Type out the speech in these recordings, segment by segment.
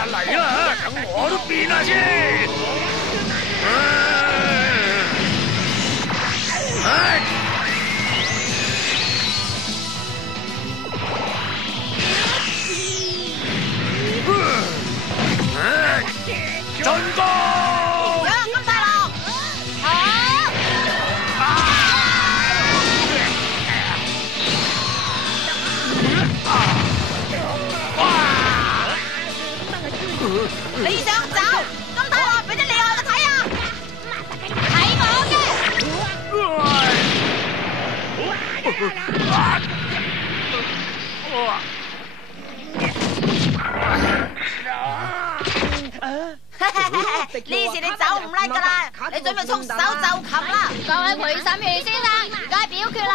呀，嚟啦，等我都變下先。進攻！金大郎，你想走？金大郎，俾啲厲害嘅睇啊！睇我嘅！呢次你走唔甩噶啦，你準備束手就擒啦！各位陪審員先生，而家表決啦！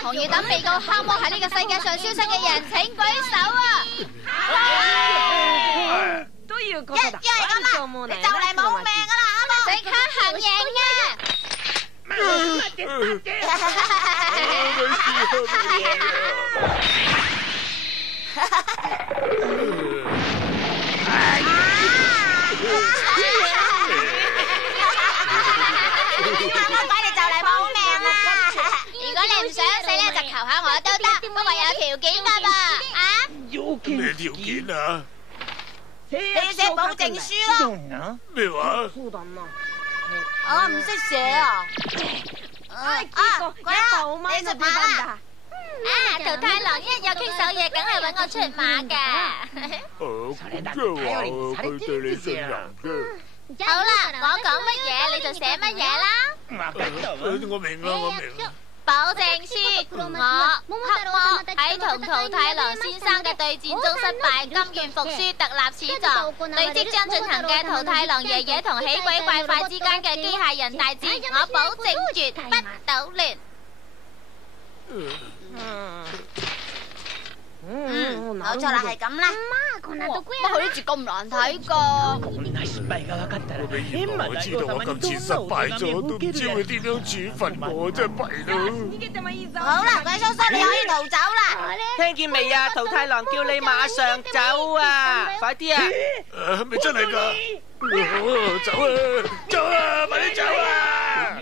同意等被告黑魔喺呢個世界上消失嘅人，請舉手啊！一係咁啦，你就嚟冇命噶啦，即刻行刑啊！如果你唔想死咧，就求下我都得，不過有條件噶噃。啊？咩條件啊？你要寫保證書咯。咩話？我唔識寫啊。佢啊，你出馬啦！桃太郎一有棘手嘢，梗係搵我出馬噶。咁即係話佢對你信任啫。好啦，我講乜嘢你就寫乜嘢啦。我明啦，我明啦。保證書，我黑魔喺同桃太郎先生嘅對戰中失敗，甘願服輸，特立此狀。對即將進行嘅桃太郎爺爺同起鬼怪快之間嘅機械人大戰，我保證絕不搗亂。冇錯啦，係咁啦。乜佢啲字咁難睇噶？我俾以為我知道我今次失敗咗，都唔知會點樣處罰我，真係弊啦。好啦，鬼叔叔，你可以逃走啦。聽見未啊？桃太郎叫你馬上走啊！快啲啊！咪真係㗎？走啊！走啊！快啲走啊！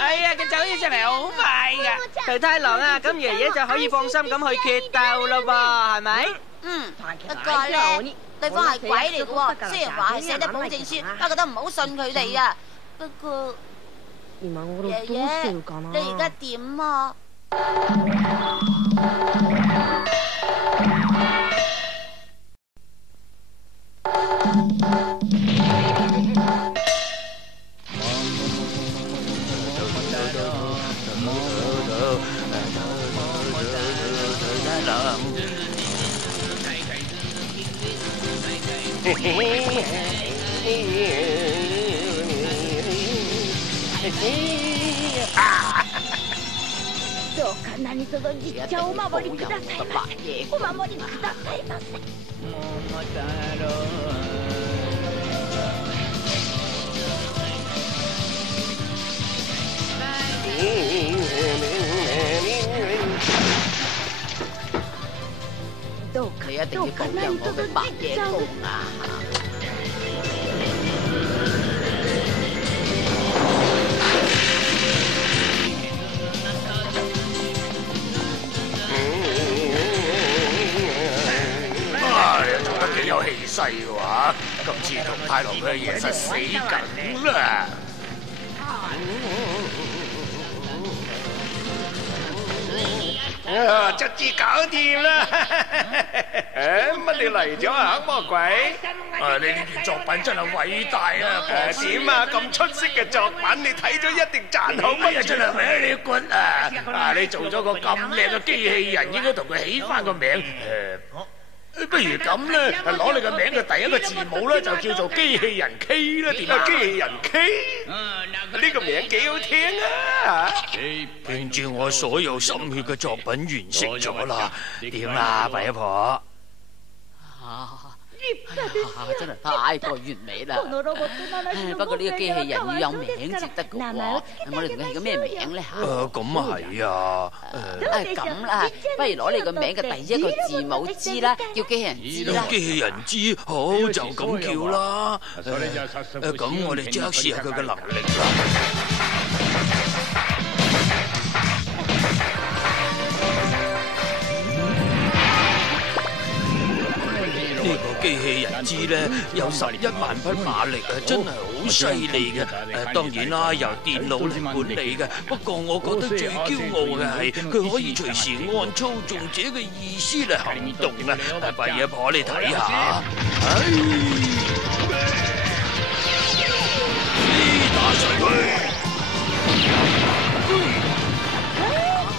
哎呀，佢走起上嚟好快噶，桃太郎啊，咁爺爺就可以放心咁去決鬥咯噃，係咪？不過咧，對方係鬼嚟嘅喎，雖然話係寫得保證書，不過都唔好信佢哋啊。不過，爺爺，你而家點啊？どうか何卒実家をお守りくださいませ。お守りくださいませ。你一定要保佑我嘅白野公啊！做得幾有氣勢嘅話，今次同太郎佢爺實死梗啦！卒之搞掂啦！乜你嚟咗啊，黑魔鬼？你呢件作品真係偉大啊！點啊？咁出色嘅作品，你睇咗一定讚好乜嘢？真係 very good 啊！你做咗個咁靚嘅機器人，應該同佢起翻個名。不如咁咧，攞你個名嘅第一個字母咧，就叫做機器人 K 啦，點啊？機器人 K，呢個名幾好聽啊！聽住我所有心血嘅作品完成咗啦，點啦，八一婆？真係太過完美啦！不過呢個機器人要有名至得嘅喎，我哋同佢起個咩名咧嚇？咁啊係啊！咁啦，不如攞你個名嘅第一個字母G啦，叫機器人G啦。機器人G，好就咁叫啦。咁我哋即刻試下佢嘅能力啦。呢個機器人G咧有11萬匹馬力啊，真係好犀利嘅。當然啦，由電腦嚟管理嘅。不過我覺得最驕傲嘅係佢可以隨時按操縱者嘅意思嚟行動啊！快嘢婆，你睇下，打上去！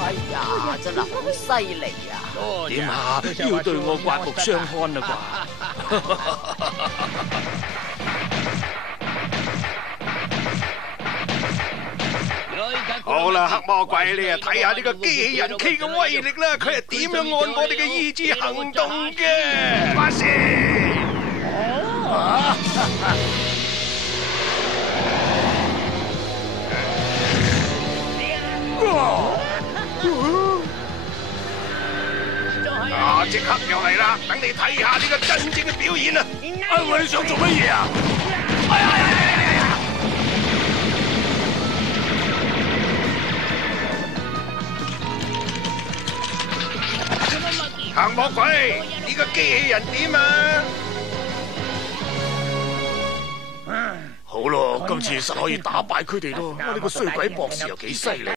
哎呀，真係好犀利啊！點啊？要對我刮目相看啦啩！好啦，黑魔鬼，你啊睇下呢個機器人 K 嘅威力啦，佢係點樣按我哋嘅意志行動嘅？發射！即刻又嚟啦！等你睇下呢個真正嘅表演啊！我哋想做乜嘢啊？黑魔鬼，呢個機器人點啊？好咯，今次實可以打敗佢哋咯！我呢個衰鬼博士又幾犀利。